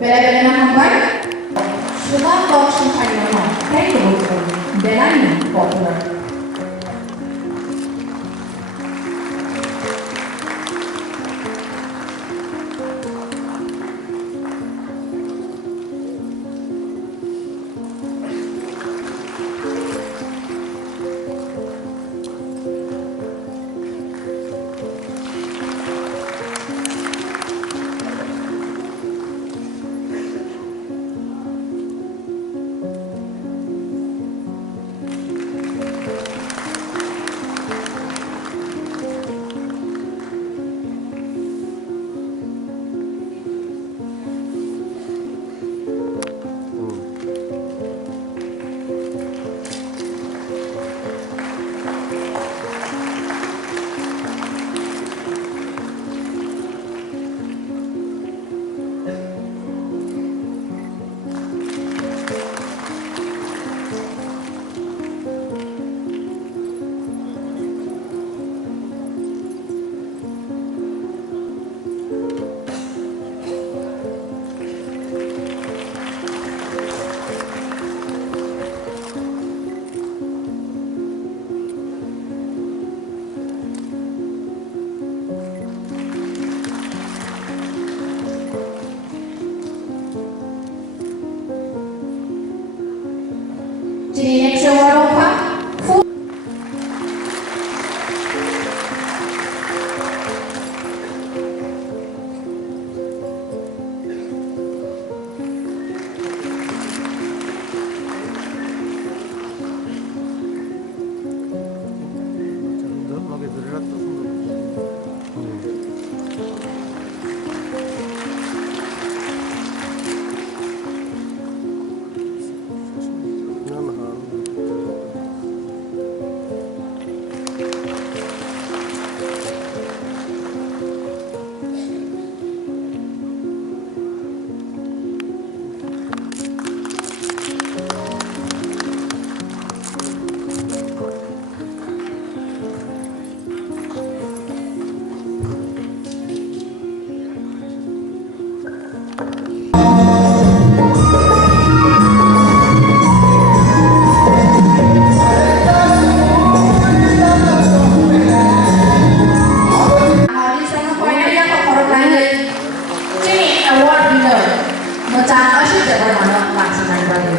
Bela-bela hambal, Shubha Kaushal Haryana, thank you, Belani, popular. चांगलाशे देवानं वाचनाय बागे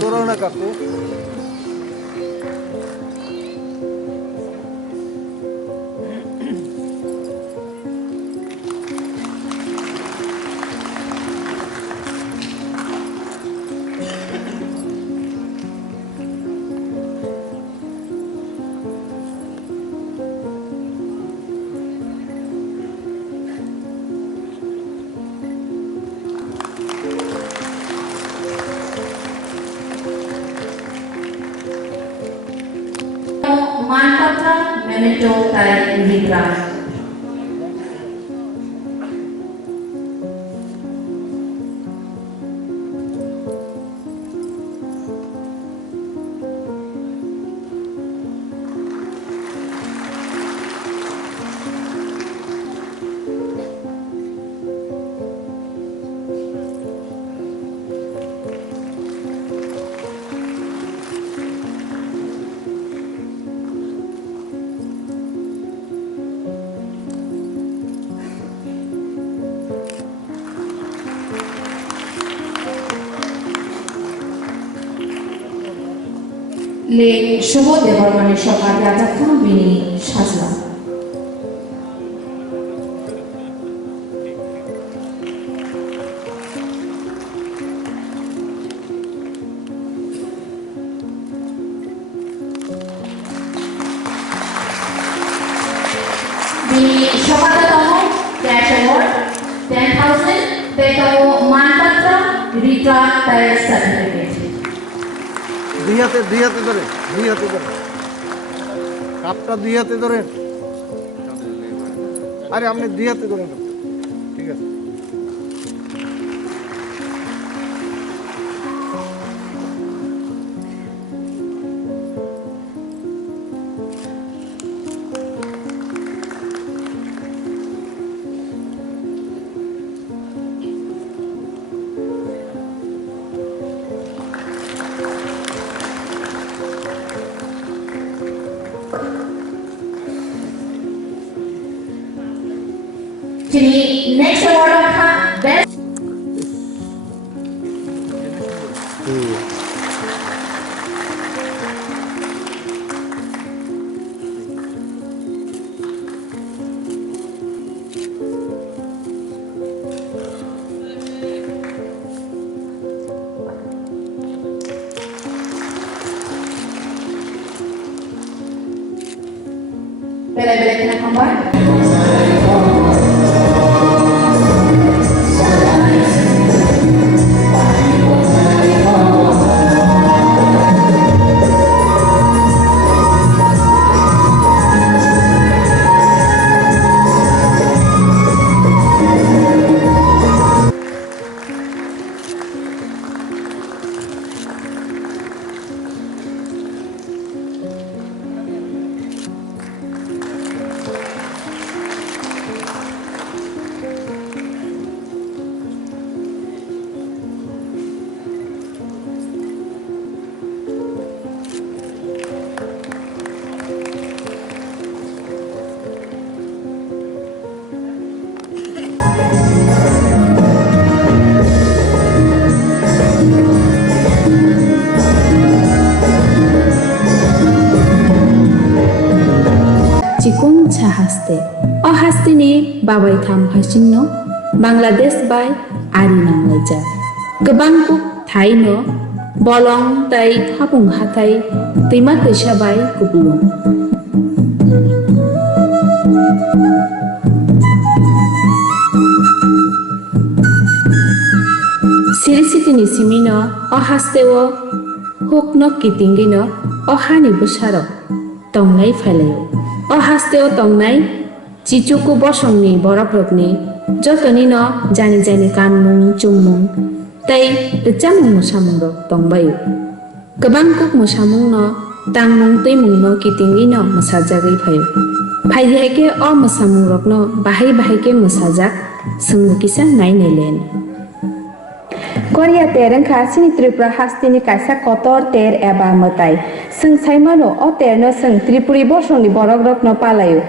Corona kaku. Manpatra memento kai Libra. Le শুভ দেবর্মণের সকাল রাজাক্ষণ বিনি সাজলা বিনি সকালতম cash award 10,000 তেতম মানপত্র রিটার্ন টায়ার সার্টিফিকেট দুই হাতে ধরে কাপটা দুই হাতে ধরেন আরে আপনি দুই হাতে ধরেন ঠিক আছে যিনি নেক্সট অ্যাওয়ার্ড রাখা বেস্ট বেলায় কিনা খবর Cikung Cahaste. Oh hastini babai tham hasinno Bangladesh by Arina Maja. Gebangkuk Thaino Bolong tai hapung hatai Tima Kesha by Kubulung. Sirisitini simino oh hasteo hukno kitingino oh hani busaro tongnai phalayo. Oh hasteo tongnai chichuku bosongni borokrokni jotoni no jani jani kanmung chumung tai recamung musamung rok tongbayo. Gebangkuk musamung no tangmung tuimung no kitingi no musajagui phayo. Phaidihake oh musamung rok no bahai bahai ke musajak sungmu kisa nainelen. Korea terengkha sini Tripura hastini kaisa kotor ter eba matai. Seng saimano o terno seng Tripuri bosongni borok rokno palayo.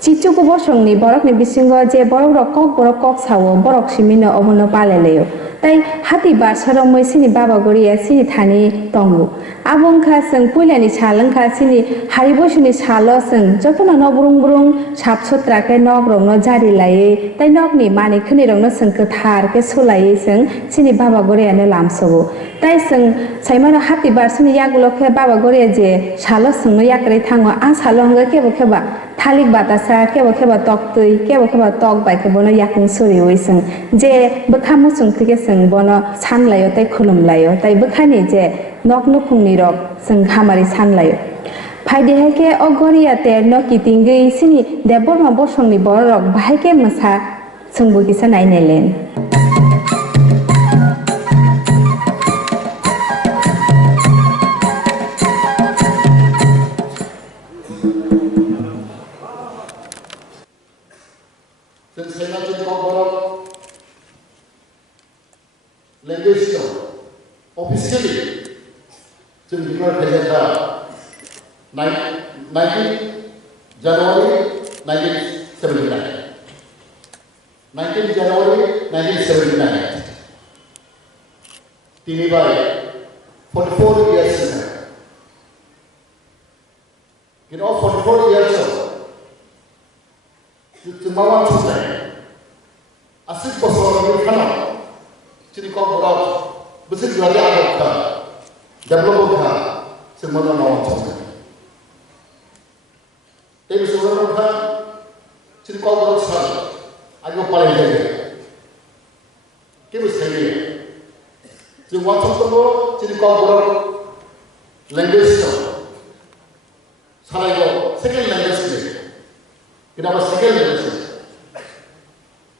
Chichuku bosongni borokni bisingo je borok kok sawo borok simino omono paleleyo. Tai hati basarong moi sini baba goria sini thani tongu. Abongkha seng puilani salengkha sini haribosuni salo seng jotono no burung sapsotra ke nok rongno jari laye tai nokni mani khni rongno seng kathar ke solaye seng sini baba goria ne lamsobo. Tai seng saimano hati basuni yagulo ke baba goria je salo seng no yakre thango a salo hanga keba thalik batasa keba tok tui keba tok bai bono yakung sori oiseng je bokhamu sung thike seng bono sanlayo tai khulumlayo tai bokhani je nok nukhungni rok seng hamari sanlayo Phaide heke ogoria ter no kitingei sini deborma bosongni borok bahake masa sungbu kisa nainelen language officially to declare Khayata 19 January 1979. 19 January 1979. Tinibai 44 years ago. You know, 44 years ago. To Mawan Tuesday. Asik Bosor Kana. Jadi kau berau, besar juga ada apa? Develop apa? Semua orang mahu cakap. Tapi semua orang kan, jadi kau berau sah, aku paling jaga. Kita sekali, semua cakap tu, jadi kau berau language tu, salah itu second language ni. Kenapa second language?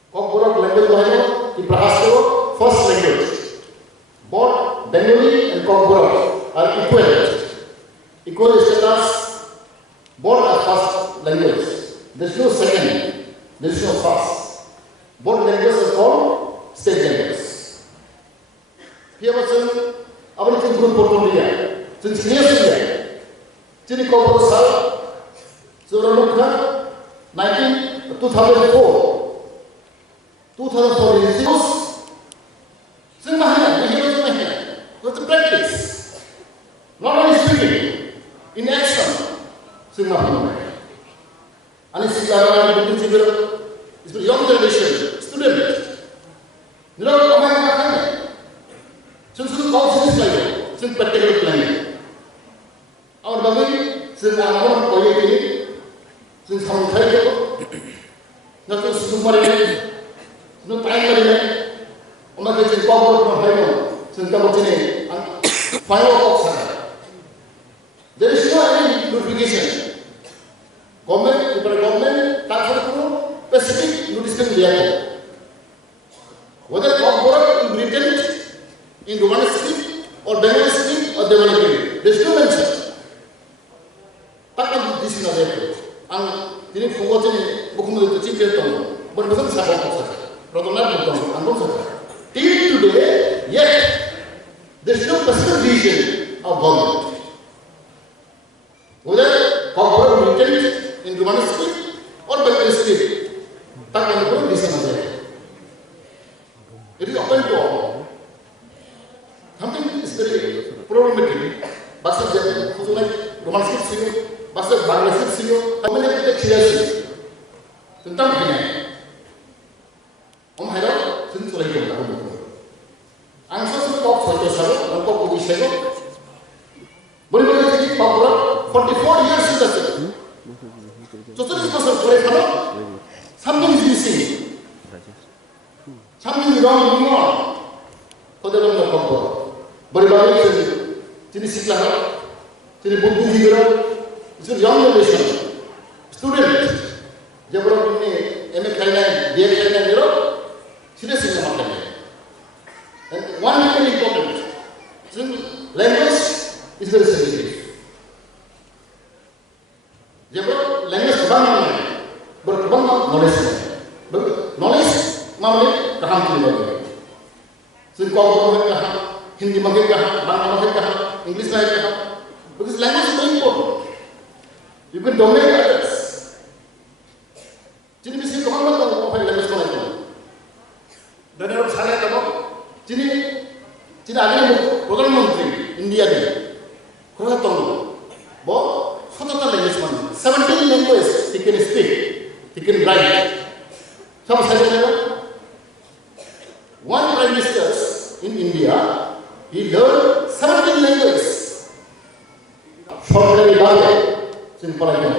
Kau berau language mana? Dibahas tu. First language. Both Bengali and Konkura are equal status. Both are first language. There is no second. There is no first. Both languages are called state language. Here was our group Portugal. Since yesterday, Chini Konkura Sal, Suranukha, 2004. 2004 is used. That's a practice. Not only speaking, in action. And it's a young generation, student. You know, since we call this like since practical planning. Our government, since our poetry, since our title, not to super, no time. Umat itu power berhayal, sehingga begini, final option. There is no any notification. Government, tak perlu specific notification dia. Whether corporate is written in Romanesque or Bengali or Devanagari, there is no mention. Tak ada di sini ada. Ang ini fungsi ini bukan untuk cincin tahu, bukan sahaja saja. Rotonat betul, angkut saja. Till today, yet there is no specific vision of government. Whether corporate written in Romanesque or Bengali, tak ada di sana. It is open to all. Something is very problematic. Bahasa Jawa, khususnya Romanesque sini, bahasa Bangladesh sini, kami kita cerita tentang ini. Om Haidar, sini sudah kita tahu. Answer to top photo saro, nampak budi saro. Boleh jadi popular 44 years sudah sih. Jadi itu boleh kalau something is missing. Something is wrong going on. Kau dalam nampak apa? Boleh jadi siklah, jadi buku hijrah, itu young generation, student. Jabra ini MA kainan, dia kainan dia, sudah sih nampak. And one thing important, language is very sensitive. Jabra language berkembang knowledge. Knowledge mana kaham tu. Sehingga kau Because language is very important. You can dominate others. Jadi mesti kau mahu tahu apa yang language kau itu. Dan orang saya tahu. Jadi ada Perdana Menteri India ni. Kau tahu. Boh, satu language mana? 17 languages he can speak, he can write. Sama saya tahu. One prime minister in India, he learned 17 languages. Shortly balik, simple aja.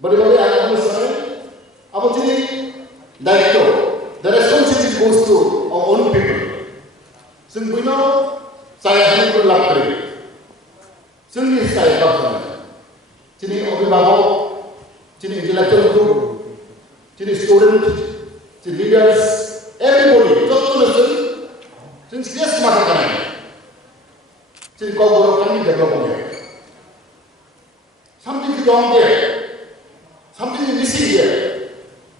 Bagaimana ayat Muslim? Apa jadi director? The responsibility goes to our own people. Sungguhnya saya hanya berlaku. Sungguh saya berlaku. Jadi orang jadi intellectual group, jadi student, jadi leaders, everybody, total since dia semua kan. Jadi kau boleh kami development. Something is wrong there. Something is missing there.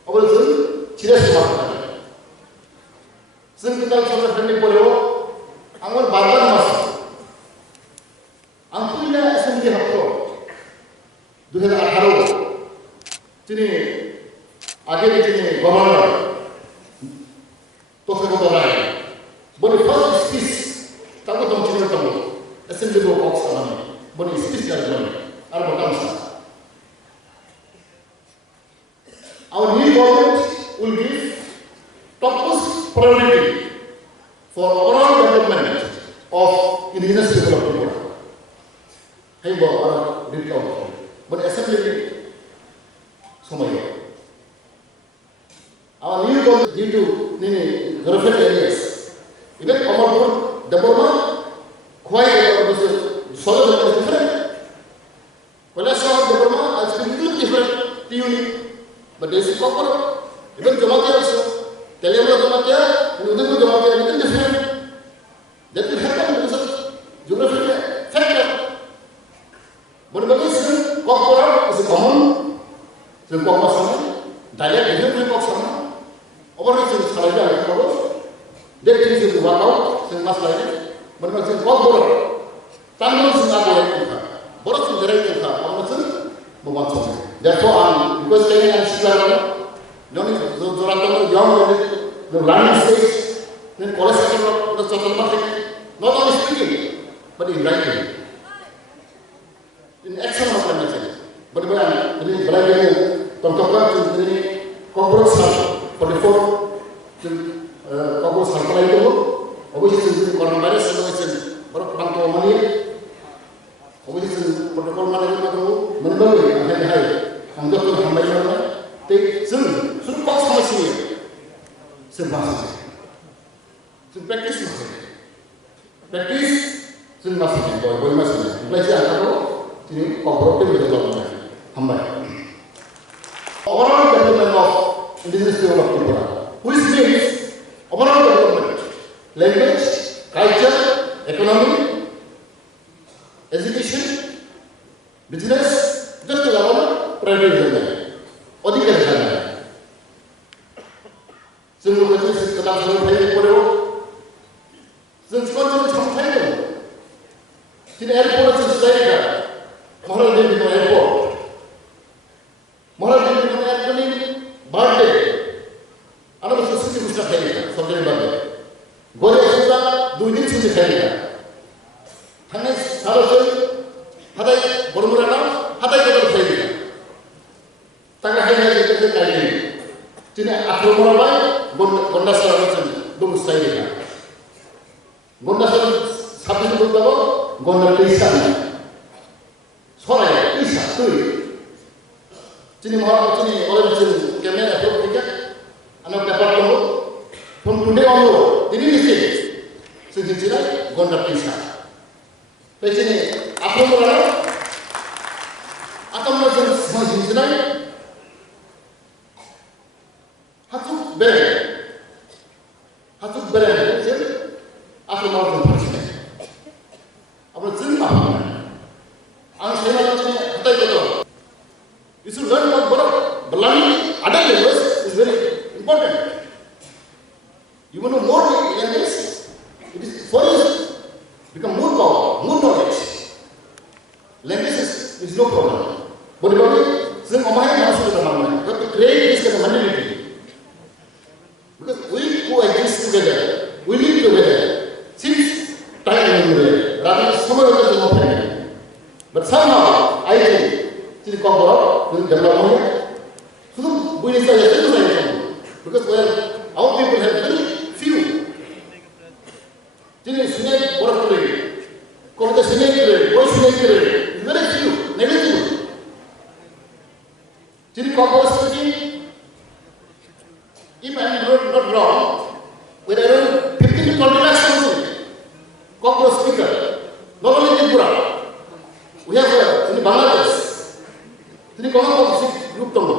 Apa itu? Tidak semua kan. Sen kita sudah family boleh. Anggur badan masuk. Angkurnya sendiri hakto. 2018. Jadi akhir ini governor Tokyo Kotorai. Boleh first speech. Tahu tahu cerita tahu. Assembly of Box Alami. Boleh speech dari mana? Arba kamsa. Our new government will give topmost priority for overall development of indigenous people of India. Hey, Bob, did count. But assembly, so my God. Our new government due to referred areas. Even Amarpur, development, quite solid is different. Well, I saw development as completely different to unique. But there is a copper. Even Jamatia also. Telemala Jamatia and Udaipur Jamatia are little different. That will happen because of geographical factor. But when you say copper is a common, so copper sama, dialect different from sama. Over which is Salaja, that is to work out, so must like it. But when you say copper, Tango is not there. Boros is direct in her, Amazon, Momansong. Therefore, because they are Shikara, the learning stage, then college the social market, not only speaking, but in writing. In action of the message. But when I believe Tontoka to corporate for the fourth corporate circle, which is in coronavirus, which is Banco money, which is in protocol management, Mandori, and high. Ang doktor hamay na take sun pas masih sun practice sun masih boy masih belajar kalau ini cooperative development hamay overall development of indigenous people of Tripura, which means overall development, language, culture, economy, education, business, just development. Private dengan, अधिकार dengan. Semua kerja sekarang semua private boleh. Semua sampai itu. Di airport selesai. Mahal di airport. Mahal di airport ini birthday. Anak mesti suci mesti kaya. Sampai birthday. Goreng sudah 2 दिन suci kaya. Hanya sahaja. Hadai bermurah, hadai kita kaya. Tangga hanya kita kaya. Jadi aku mulai gonda sahaja dong style. Gonda sahaja sabtu itu bawa gonda lisa. Soalnya lisa tu. Jadi mahal jadi orang jadi kamera tu kita anak dapat tu pun tunde orang ini mesti sejujurnya gonda lisa. Jadi aku mulai atau macam sejujurnya Hatuk beren, jadi aku mau berpikir. Apa jadi apa? Anak saya macam apa itu? You should learn about Barak. Belani, ada language is very important. You want to know more language? It is for you become more power, more knowledge. Language is no problem. But the problem is, we have to create this kind of humanity. Because we coexist together, we live together, since time immemorial, rather summer. But somehow, I think, the Congo will develop so we need to because our people have very few. Snake, what snake, very few, negative. If I am not wrong, when around 15 to 20 lakhs cockroach speaker, not only in Tripura, we have in Bangladesh, three cockroach group Tongo,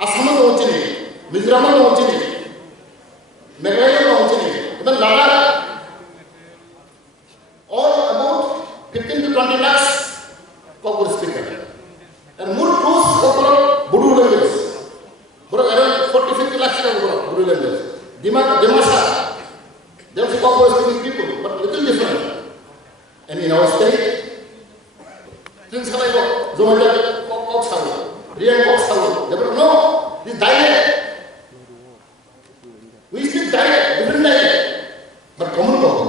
Assam Mizoram, Meghalaya, even Ladakh, all about 15 to 20 lakhs cockroach speaker. And more close cockroach Bodo language. Around 40-50 lakhs of Bodo language. Dimasa, they also cockroach speaking people, but little different. And in our state, things like Zomalia, Cox House, Rian Cox House, they don't know this dialect. We speak dialect, different dialect, but common problem.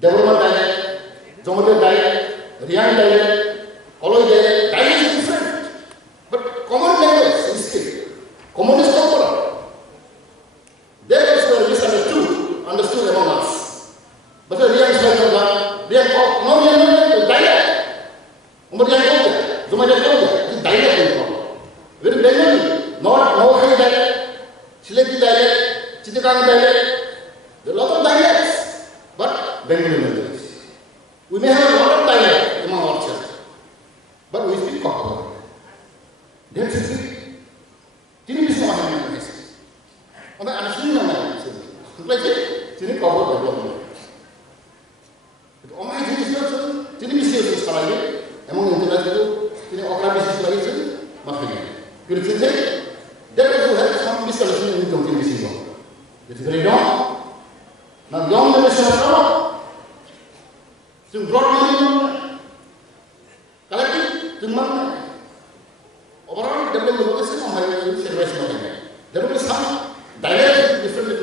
Development dialect, Zomalia dialect, Rian dialect, Oloy dialect is different. But common language we speak. Common is common. That is where misunderstood, understood among us. But the Rian is like Rian Cox, no dialect. Zomalia is dialect. Very Bengali, not Mohali dialect. Chileki dialect, Chittagong dialect, there are a lot of dialects, but Bengali language. We may have a lot of dialect among ourselves, but we speak Cockburn. That's it. Tini bisa orang yang Indonesia. Orang anak sini nama sini. Lagi sini Cockburn development. Orang yang sini sini bisa sekolah lagi. Emang internet itu sini orang bisa lagi sini makanya. Jadi sini there is have some misunderstanding in the decision. It's very wrong. Now, young generation is wrong. So, broad money, collective, overall development of the system, I will say,